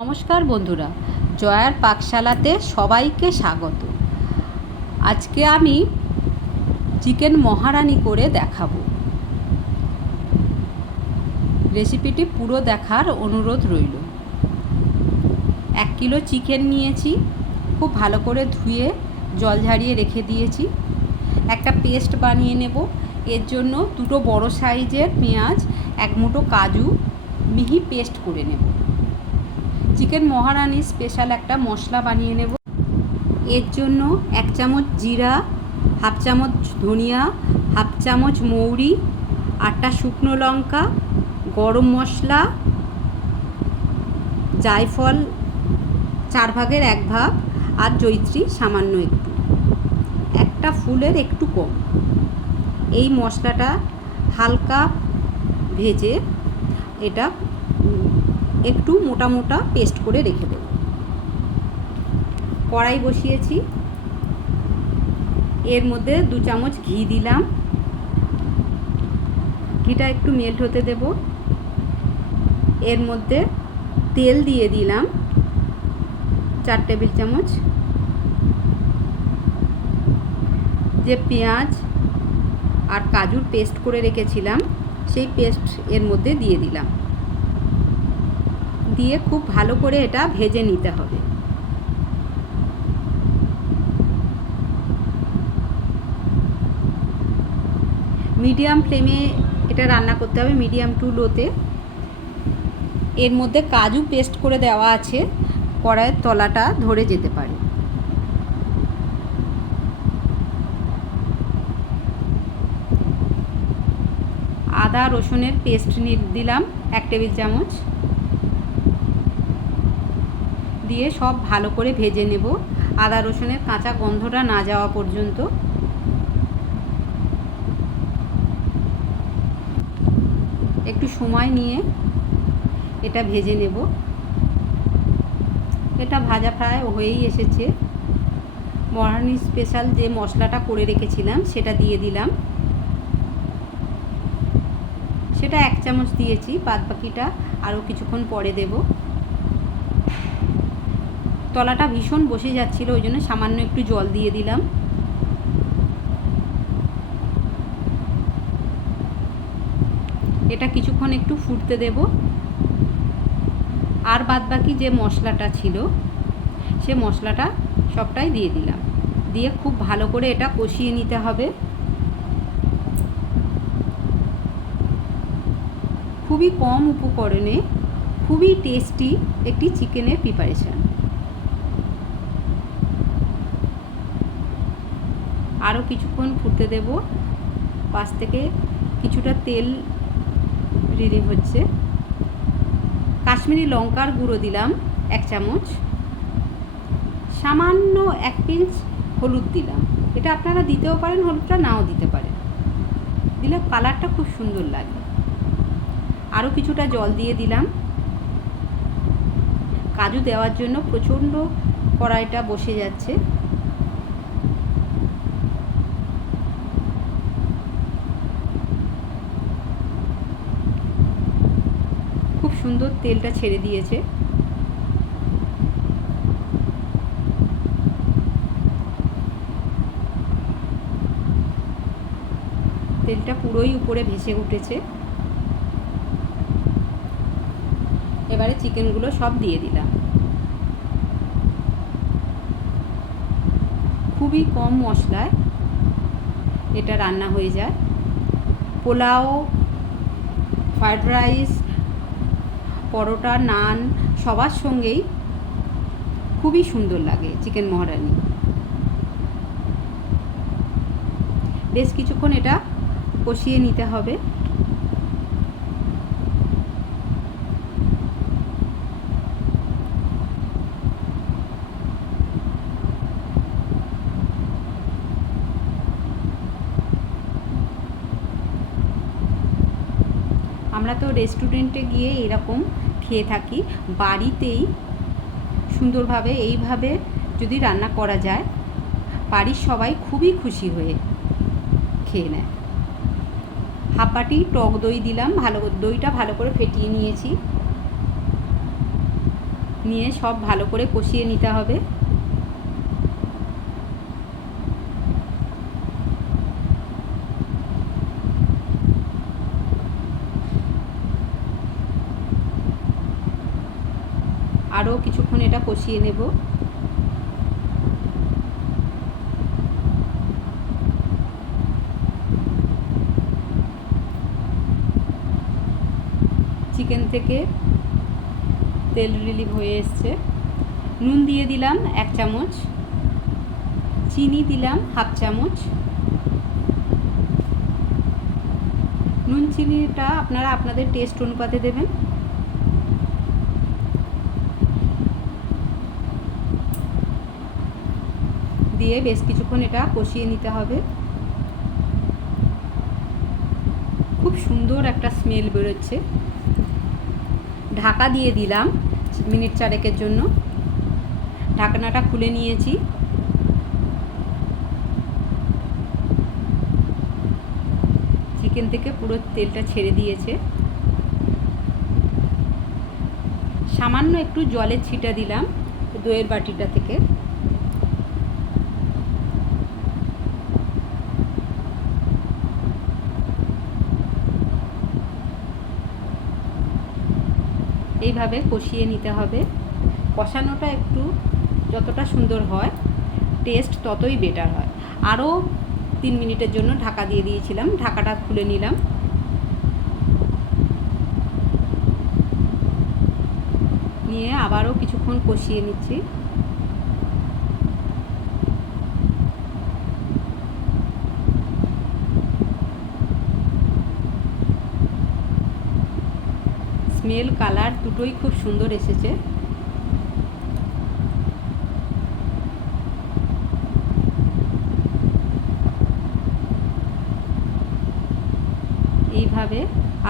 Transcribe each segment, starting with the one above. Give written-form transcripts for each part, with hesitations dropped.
নমস্কার বন্ধুরা, জয়ার পাকশালাতে সবাইকে স্বাগত। আজকে আমি চিকেন মহারানি করে দেখাবো। রেসিপিটি পুরো দেখার অনুরোধ রইল। 1 কিলো চিকেন নিয়েছি, খুব ভালো করে ধুয়ে জল ঝারিয়ে রেখে দিয়েছি। একটা পেস্ট বানিয়ে নেব। এর জন্য 2টো বড় সাইজের পেঁয়াজ, 1 মুঠো কাজু মিহি পেস্ট করে নেব। চিকেন মহারানি স্পেশাল একটা মশলা বানিয়ে নেব। এর জন্য 1 চামচ জিরা, 1/2 চামচ ধনিয়া, 1/2 চামচ মৌরি, 8টা শুকনো লঙ্কা, গরম মশলা, জায়ফল 4 ভাগের 1 ভাগ, আর জয়িত্রী সামান্য একটু, একটা ফুলের একটু কম। এই মশলাটা হালকা ভেজে এটা একটু মোটা মোটা পেস্ট করে রেখে দেব। কড়াই বসিয়েছি, এর মধ্যে 2 চামচ ঘি দিলাম। ঘিটা একটু মেল্ট হতে দেব। এর মধ্যে তেল দিয়ে দিলাম 4 টেবিল চামচ। যে পেঁয়াজ আর কাজুর পেস্ট করে রেখেছিলাম সেই পেস্ট এর মধ্যে দিয়ে দিলাম। দিয়ে খুব ভালো করে এটা ভেজে নিতে হবে। মিডিয়াম ফ্লেমে এটা রান্না করতে হবে, মিডিয়াম টু লোতে। এর মধ্যে কাজু পেস্ট করে দেওয়া আছে, কড়াইয়ের তলাটা ধরে যেতে পারে। আদা রসুনের পেস্ট দিলাম 1 টেবিল চামচ। দিয়ে সব ভালো করে ভেজে নেব, আদা রসুনের কাঁচা গন্ধটা না যাওয়া পর্যন্ত। একটু সময় নিয়ে এটা ভেজে নেব। এটা ভাজা প্রায় হয়েই এসেছে। মহারানি স্পেশাল যে মশলাটা করে রেখেছিলাম সেটা দিয়ে দিলাম। সেটা 1 চামচ দিয়েছি, বাদ বাকিটা আরও কিছুক্ষণ পরে দেব। তলাটা ভীষণ বসে যাচ্ছিল, ওই জন্য সামান্য একটু জল দিয়ে দিলাম। এটা কিছুক্ষণ একটু ফুটতে দেব। আর বাদ বাকি যে মশলাটা ছিল সে মশলাটা সবটাই দিয়ে দিলাম। দিয়ে খুব ভালো করে এটা কষিয়ে নিতে হবে। খুবই কম উপকরণে খুবই টেস্টি একটি চিকেনের প্রিপারেশান। আরও কিছুক্ষণ ফুটতে দেব। পাশ থেকে কিছুটা তেল রিলিভ হচ্ছে। কাশ্মীরি লঙ্কার গুঁড়ো দিলাম 1 চামচ। সামান্য 1 পিঞ্চ হলুদ দিলাম। এটা আপনারা দিতেও পারেন, হলুদটা নাও দিতে পারেন, দিলে কালারটা খুব সুন্দর লাগে। আরও কিছুটা জল দিয়ে দিলাম। কাজু দেওয়ার জন্য প্রচণ্ড কড়াইটা বসে যাচ্ছে। খুব সুন্দর তেলটা ছেড়ে দিয়েছে। তেলটা পুরোই উপরে ভেসে উঠেছে। এবারে চিকেনগুলো সব দিয়ে দিলাম। খুবই কম মশলায় এটা রান্না হয়ে যায়। পোলাও, ফ্রাইড রাইস, পরোটা, নান সবার সঙ্গেই খুবই সুন্দর লাগে চিকেন মহারানি। বেশ কিছুক্ষণ এটা কষিয়ে নিতে হবে। আমরা তো রেস্টুরেন্টে গিয়ে এরকম খেয়ে থাকি। বাড়িতেই সুন্দরভাবে এইভাবে যদি রান্না করা যায়, বাড়ির সবাই খুবই খুশি হয়ে খেয়ে নেয়। হাফ বাটি টক দই দিলাম। দইটা ভালো করে ফেটিয়ে নিয়েছি। নিয়ে সব ভালো করে কষিয়ে নিতে হবে। আরও কিছুক্ষণ এটা কষিয়ে নেব। চিকেন থেকে তেল রিলিভ হয়ে এসছে। নুন দিয়ে দিলাম 1 চামচ, চিনি দিলাম 1/2 চামচ। নুন চিনিটা আপনারা আপনাদের টেস্ট অনুপাতে দেবেন। দিয়ে বেশ কিছুক্ষণ এটা কষিয়ে নিতে হবে। খুব সুন্দর একটা স্মেল বেরোচ্ছে। ঢাকা দিয়ে দিলাম মিনিট 4 জন্য। ঢাকনাটা খুলে নিয়েছি। চিকেন থেকে পুরো তেলটা ছেড়ে দিয়েছে। সামান্য একটু জলের ছিটা দিলাম দইয়ের বাটিটা থেকে। এইভাবে কষিয়ে নিতে হবে। কষানোটা একটু যতটা সুন্দর হয় টেস্ট ততই বেটার হয়। আরও 3 মিনিটের জন্য ঢাকা দিয়ে দিয়েছিলাম। ঢাকাটা খুলে নিলাম। নিয়ে আবারও কিছুক্ষণ কষিয়ে নিচ্ছি। স্মেল কালার দুটোই খুব সুন্দর এসেছে। এইভাবে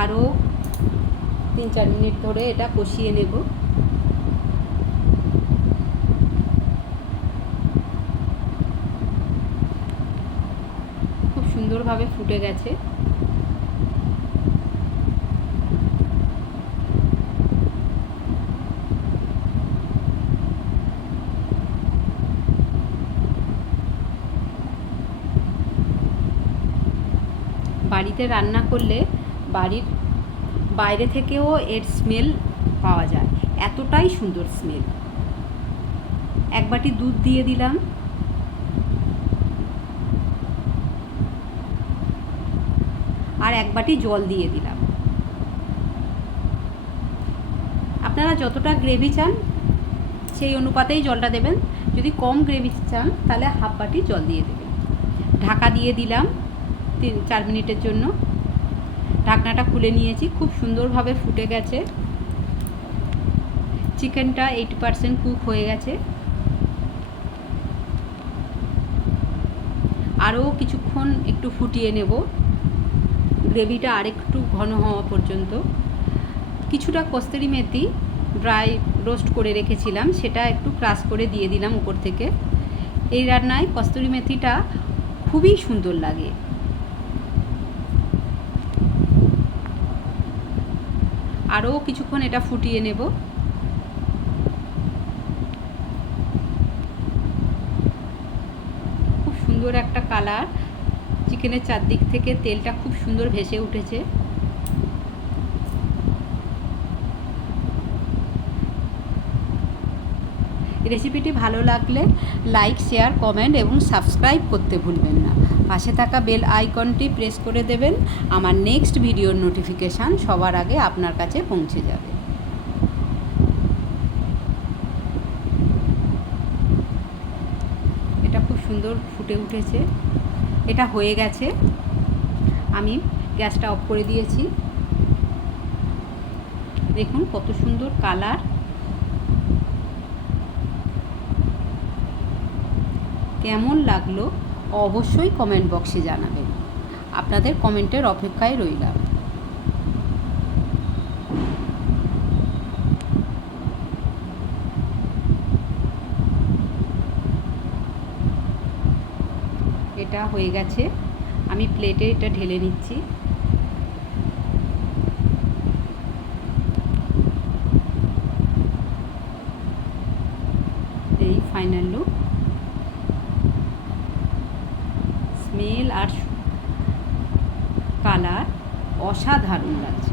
আরও 3-4 মিনিট ধরে এটা কষিয়ে নেব। খুব সুন্দরভাবে ফুটে গেছে। বাড়িতে রান্না করলে বাড়ির বাইরে থেকেও এর স্মেল পাওয়া যায়, এতটাই সুন্দর স্মেল। 1 বাটি দুধ দিয়ে দিলাম। আর 1 বাটি জল দিয়ে দিলাম। আপনারা যতটা গ্রেভি চান সেই অনুপাতেই জলটা দেবেন। যদি কম গ্রেভি চান তাহলে 1/2 বাটি জল দিয়ে দেবেন। ঢাকা দিয়ে দিলাম 3-4 মিনিটের জন্য। ঢাকনাটা খুলে নিয়েছি। খুব সুন্দরভাবে ফুটে গেছে। চিকেনটা 80% কুক হয়ে গেছে। আরও কিছুক্ষণ একটু ফুটিয়ে নেব, গ্রেভিটা আরেকটু ঘন হওয়া পর্যন্ত। কিছুটা কস্তুরি মেথি ড্রাই রোস্ট করে রেখেছিলাম, সেটা একটু ক্রাশ করে দিয়ে দিলাম উপর থেকে। এই রান্নায় কস্তুরি মেথিটা খুবই সুন্দর লাগে। আরও কিছুক্ষণ এটা ফুটিয়ে নেব। খুব সুন্দর একটা কালার। চিকেনের চারদিক থেকে তেলটা খুব সুন্দর ভেসে উঠেছে। রেসিপিটি ভালো লাগলে লাইক, শেয়ার, কমেন্ট এবং সাবস্ক্রাইব করতে ভুলবেন না। পাশে থাকা বেল আইকনটি প্রেস করে দেবেন। আমার নেক্সট ভিডিওর নোটিফিকেশান সবার আগে আপনার কাছে পৌঁছে যাবে। এটা খুব সুন্দর ফুটে উঠেছে। এটা হয়ে গেছে। আমি গ্যাসটা অফ করে দিয়েছি। দেখুন কত সুন্দর কালার। কেমন লাগলো অবশ্যই কমেন্ট বক্সে জানাবেন। আপনাদের কমেন্টের অপেক্ষায় রইলাম। এটা হয়ে গেছে। আমি প্লেটে এটা ঢেলে নিচ্ছি। এই ফাইনাল লুক। স্মেল আর কালার অসাধারণ লাগছে।